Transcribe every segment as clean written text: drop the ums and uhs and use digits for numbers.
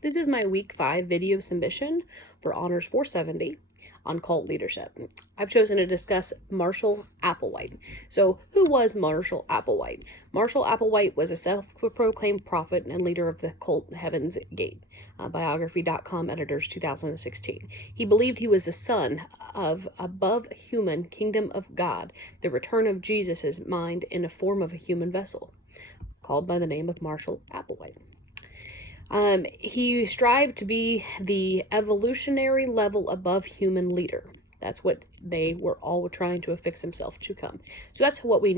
This is my week 5 video submission for Honors 470 on cult leadership. I've chosen to discuss Marshall Applewhite. So, who was Marshall Applewhite? Marshall Applewhite was a self-proclaimed prophet and leader of the cult Heaven's Gate. Biography.com editors 2016. He believed he was the son of above-human kingdom of God, the return of Jesus' mind in a form of a human vessel, called by the name of Marshall Applewhite. He strived to be the evolutionary level above human leader. That's what they were all trying to affix himself to come. So that's what we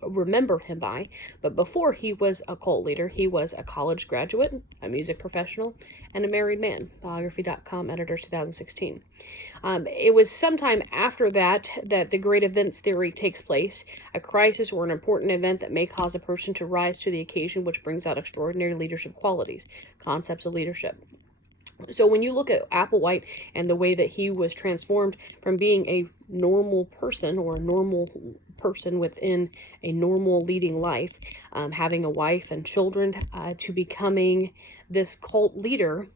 remember him by. But before he was a cult leader, he was a college graduate, a music professional, and a married man. Biography.com editors 2016. It was sometime after that the great events theory takes place, a crisis or an important event that may cause a person to rise to the occasion, which brings out extraordinary leadership qualities, concepts of leadership. So when you look at Applewhite and the way that he was transformed from being a normal person or a normal person within a normal leading life, having a wife and children, to becoming this cult leader,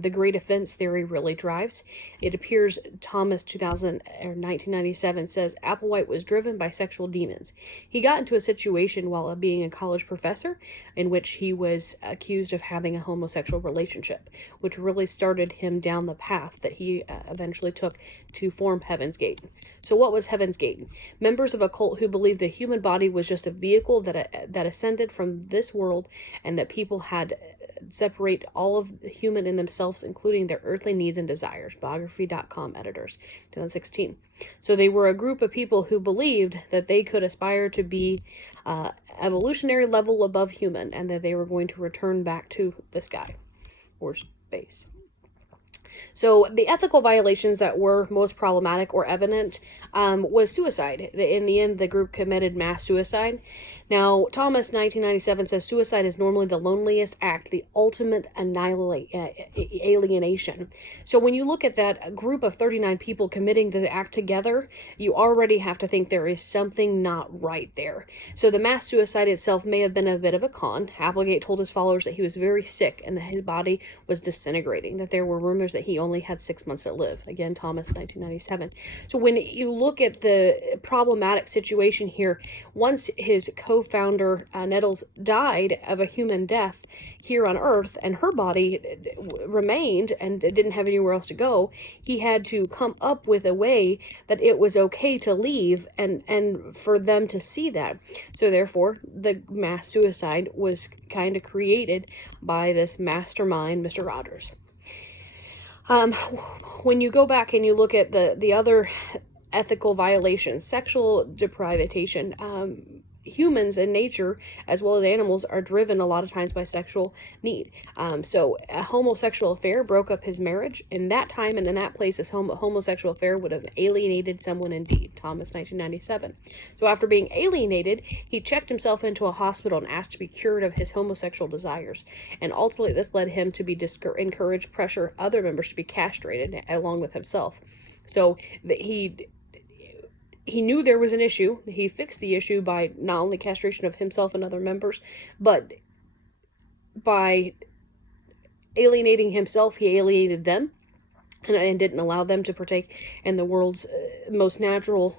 the great offense theory really drives. It appears Thomas 1997 says Applewhite was driven by sexual demons. He got into a situation while being a college professor in which he was accused of having a homosexual relationship, which really started him down the path that he eventually took to form Heaven's Gate. So what was Heaven's Gate? Members of a cult who believed the human body was just a vehicle that ascended from this world, and that people had separate all of the human in themselves, including their earthly needs and desires. Biography.com editors 2016. So they were a group of people who believed that they could aspire to be evolutionary level above human, and that they were going to return back to the sky or space. So the ethical violations that were most problematic or evident was suicide. In the end, the group committed mass suicide. Now, Thomas 1997 says suicide is normally the loneliest act, the ultimate alienation. So when you look at that group of 39 people committing the act together, you already have to think there is something not right there. So the mass suicide itself may have been a bit of a con. Applegate told his followers that he was very sick and that his body was disintegrating, that there were rumors that he only had 6 months to live. Again, Thomas 1997. So when you look at the problematic situation here, once his co-founder Nettles died of a human death here on Earth, and her body remained and didn't have anywhere else to go, he had to come up with a way that it was okay to leave and for them to see that. So therefore, the mass suicide was kind of created by this mastermind, Mr. Rogers. When you go back and you look at the other ethical violations, sexual deprivation, humans in nature, as well as animals, are driven a lot of times by sexual need. So a homosexual affair broke up his marriage. In that time and in that place, this homosexual affair would have alienated someone indeed. Thomas 1997. So after being alienated, he checked himself into a hospital and asked to be cured of his homosexual desires. And ultimately, this led him to be encourage, pressure other members to be castrated along with himself. So he knew there was an issue. He fixed the issue by not only castration of himself and other members, but by alienating himself, he alienated them and didn't allow them to partake in the world's most natural,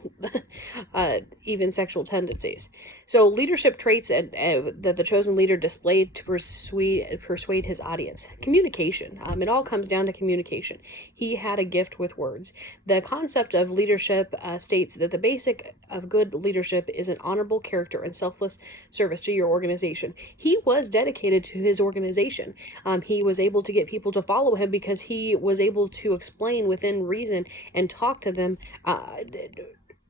even sexual tendencies. So leadership traits that the chosen leader displayed to persuade his audience. Communication. It all comes down to communication. He had a gift with words. The concept of leadership states that the basic of good leadership is an honorable character and selfless service to your organization. He was dedicated to his organization. He was able to get people to follow him because he was able to explain within reason and talk to them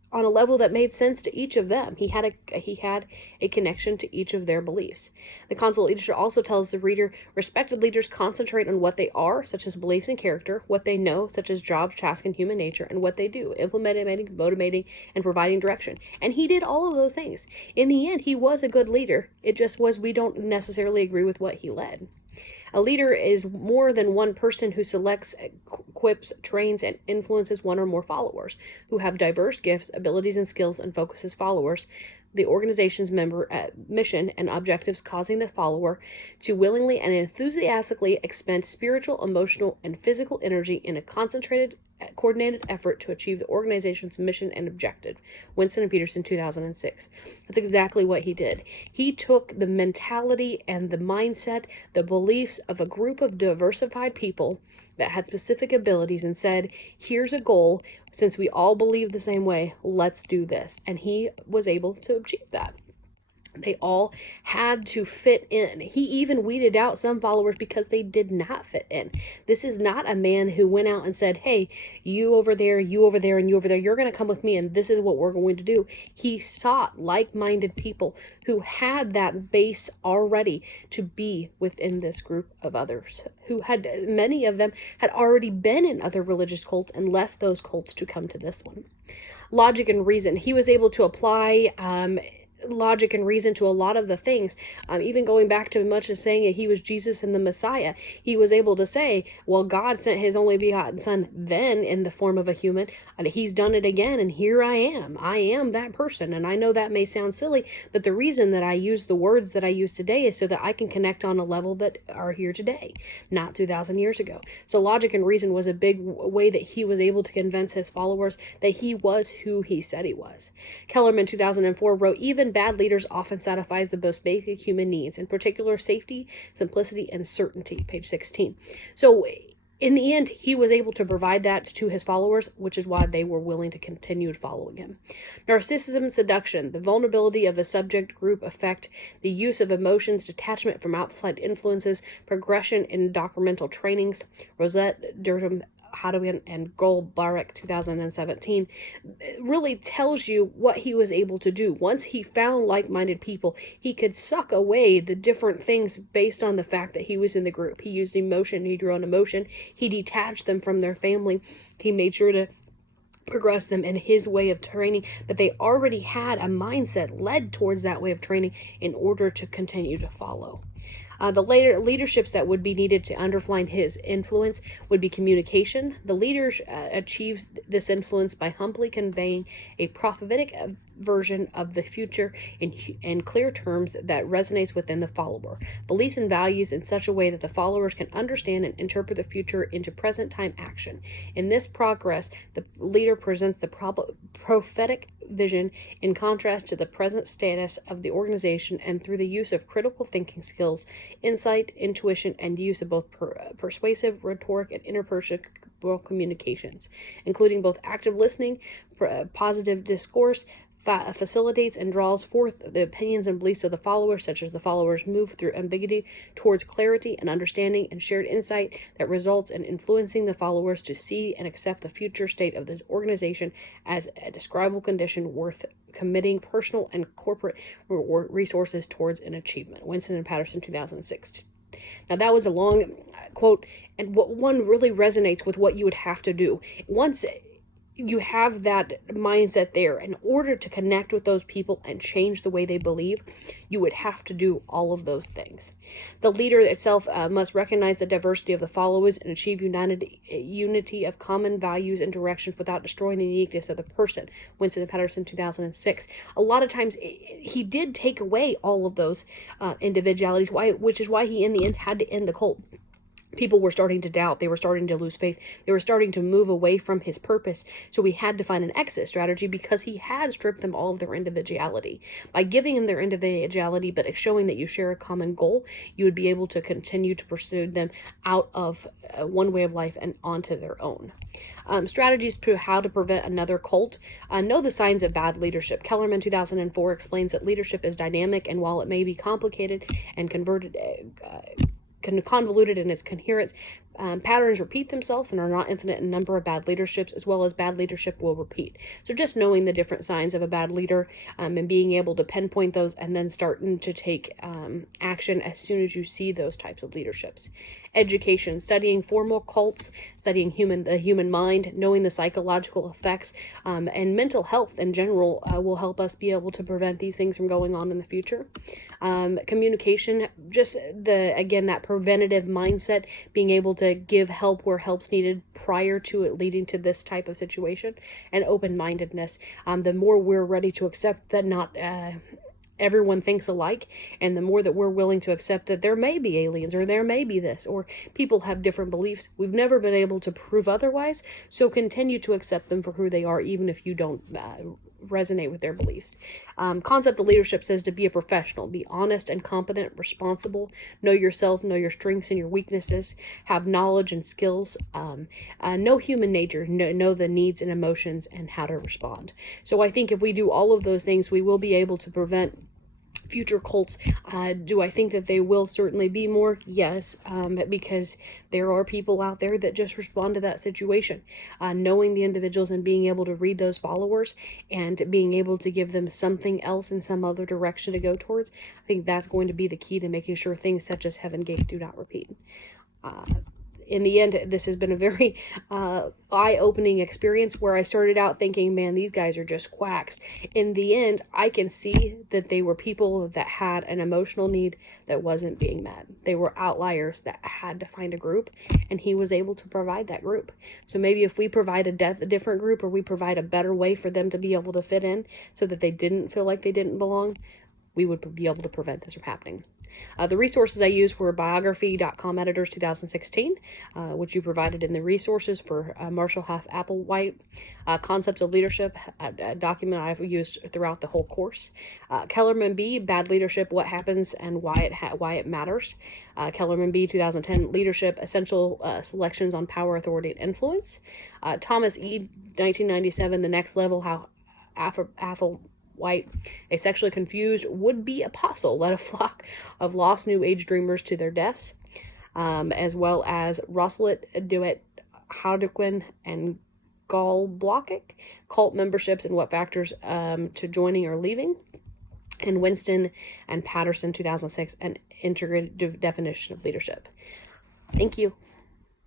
on a level that made sense to each of them. He had a connection to each of their beliefs. The consulate leadership also tells the reader, respected leaders concentrate on what they are, such as beliefs and character, what they know, such as jobs, tasks, and human nature, and what they do, implementing, motivating, and providing direction. And he did all of those things. In the end, he was a good leader. It just was we don't necessarily agree with what he led. A leader is more than one person who selects, equips, trains, and influences one or more followers who have diverse gifts, abilities, and skills, and focuses followers the organization's mission and objectives, causing the follower to willingly and enthusiastically expend spiritual, emotional, and physical energy in a concentrated, coordinated effort to achieve the organization's mission and objective. Winston and Peterson, 2006. That's exactly what he did. He took the mentality and the mindset, the beliefs of a group of diversified people that had specific abilities and said, here's a goal. Since we all believe the same way, let's do this. And he was able to achieve that. They all had to fit in. He even weeded out some followers because they did not fit in. This is not a man who went out and said, hey, you over there, and you over there, you're going to come with me and this is what we're going to do. He sought like-minded people who had that base already to be within this group of others, who had, many of them had already been in other religious cults and left those cults to come to this one. Logic and reason. He was able to apply logic and reason to a lot of the things, even going back to much as saying that he was Jesus and the Messiah. He was able to say, well, God sent his only begotten son then in the form of a human, and he's done it again, and here I am that person. And I know that may sound silly, but the reason that I use the words that I use today is so that I can connect on a level that are here today, not 2,000 years ago. So logic and reason was a big way that he was able to convince his followers that he was who he said he was. Kellerman, 2004, wrote, even bad leaders often satisfies the most basic human needs, in particular safety, simplicity, and certainty, page 16. So in the end, he was able to provide that to his followers, which is why they were willing to continue following him. Narcissism, seduction, the vulnerability of the subject group effect, the use of emotions, detachment from outside influences, progression in documental trainings, Rosette, Durham, Hadawin, and Goldbarick, 2017, really tells you what he was able to do. Once he found like-minded people, he could suck away the different things based on the fact that he was in the group. He used emotion, he drew on emotion, he detached them from their family, he made sure to progress them in his way of training, but they already had a mindset led towards that way of training in order to continue to follow. The later leaderships that would be needed to underline his influence would be communication. The leader achieves this influence by humbly conveying a prophetic version of the future in clear terms that resonates within the follower. Beliefs and values in such a way that the followers can understand and interpret the future into present time action. In this progress, the leader presents the prophetic vision in contrast to the present status of the organization, and through the use of critical thinking skills, insight, intuition, and use of both persuasive, rhetoric, and interpersonal communications, including both active listening, positive discourse, facilitates and draws forth the opinions and beliefs of the followers, such as the followers move through ambiguity towards clarity and understanding and shared insight that results in influencing the followers to see and accept the future state of this organization as a describable condition worth committing personal and corporate resources towards an achievement. Winston and Patterson, 2006. Now that was a long quote, and what one really resonates with what you would have to do. Once you have that mindset there, in order to connect with those people and change the way they believe, you would have to do all of those things. The leader itself must recognize the diversity of the followers and achieve unity of common values and directions without destroying the uniqueness of the person. Winston and Patterson, 2006. A lot of times he did take away all of those individualities, which is why he in the end had to end the cult. People were starting to doubt. They were starting to lose faith. They were starting to move away from his purpose. So we had to find an exit strategy because he had stripped them all of their individuality. By giving them their individuality, but showing that you share a common goal, you would be able to continue to pursue them out of one way of life and onto their own. Strategies to how to prevent another cult. Know the signs of bad leadership. Kellerman, 2004, explains that leadership is dynamic, and while it may be complicated and convoluted in its coherence, patterns repeat themselves and are not infinite in number of bad leaderships, as well as bad leadership will repeat. So just knowing the different signs of a bad leader and being able to pinpoint those and then starting to take action as soon as you see those types of leaderships. Education, studying formal cults, studying the human mind, knowing the psychological effects, and mental health in general will help us be able to prevent these things from going on in the future. Communication, just again, that preventative mindset, being able to give help where help's needed prior to it leading to this type of situation, and open-mindedness. The more we're ready to accept that not everyone thinks alike, and the more that we're willing to accept that there may be aliens, or there may be this, or people have different beliefs, we've never been able to prove otherwise, so continue to accept them for who they are, even if you don't resonate with their beliefs. Concept of leadership says to be a professional, be honest and competent, responsible, know yourself, know your strengths and your weaknesses, have knowledge and skills, know human nature, know the needs and emotions, and how to respond. So I think if we do all of those things, we will be able to prevent future cults. Do I think that they will certainly be more? Yes, because there are people out there that just respond to that situation. Knowing the individuals and being able to read those followers and being able to give them something else in some other direction to go towards, I think that's going to be the key to making sure things such as Heaven Gate do not repeat. In the end, this has been a very eye-opening experience where I started out thinking, man, these guys are just quacks. In the end, I can see that they were people that had an emotional need that wasn't being met. They were outliers that had to find a group, and he was able to provide that group. So maybe if we provide a different group, or we provide a better way for them to be able to fit in so that they didn't feel like they didn't belong, we would be able to prevent this from happening. The resources I used were biography.com editors 2016, which you provided in the resources for Marshall Huff Applewhite. Concepts of leadership, a document I've used throughout the whole course. Kellerman B, bad leadership, what happens and why it matters. Kellerman B 2010, leadership, essential selections on power, authority, and influence. Thomas E 1997, the next level, how White, a sexually confused would-be apostle, led a flock of lost New Age dreamers to their deaths, as well as Roslet, Dewitt, Howdequin, and Gallblockick, cult memberships and what factors to joining or leaving, and Winston and Patterson, 2006, an integrated definition of leadership. Thank you.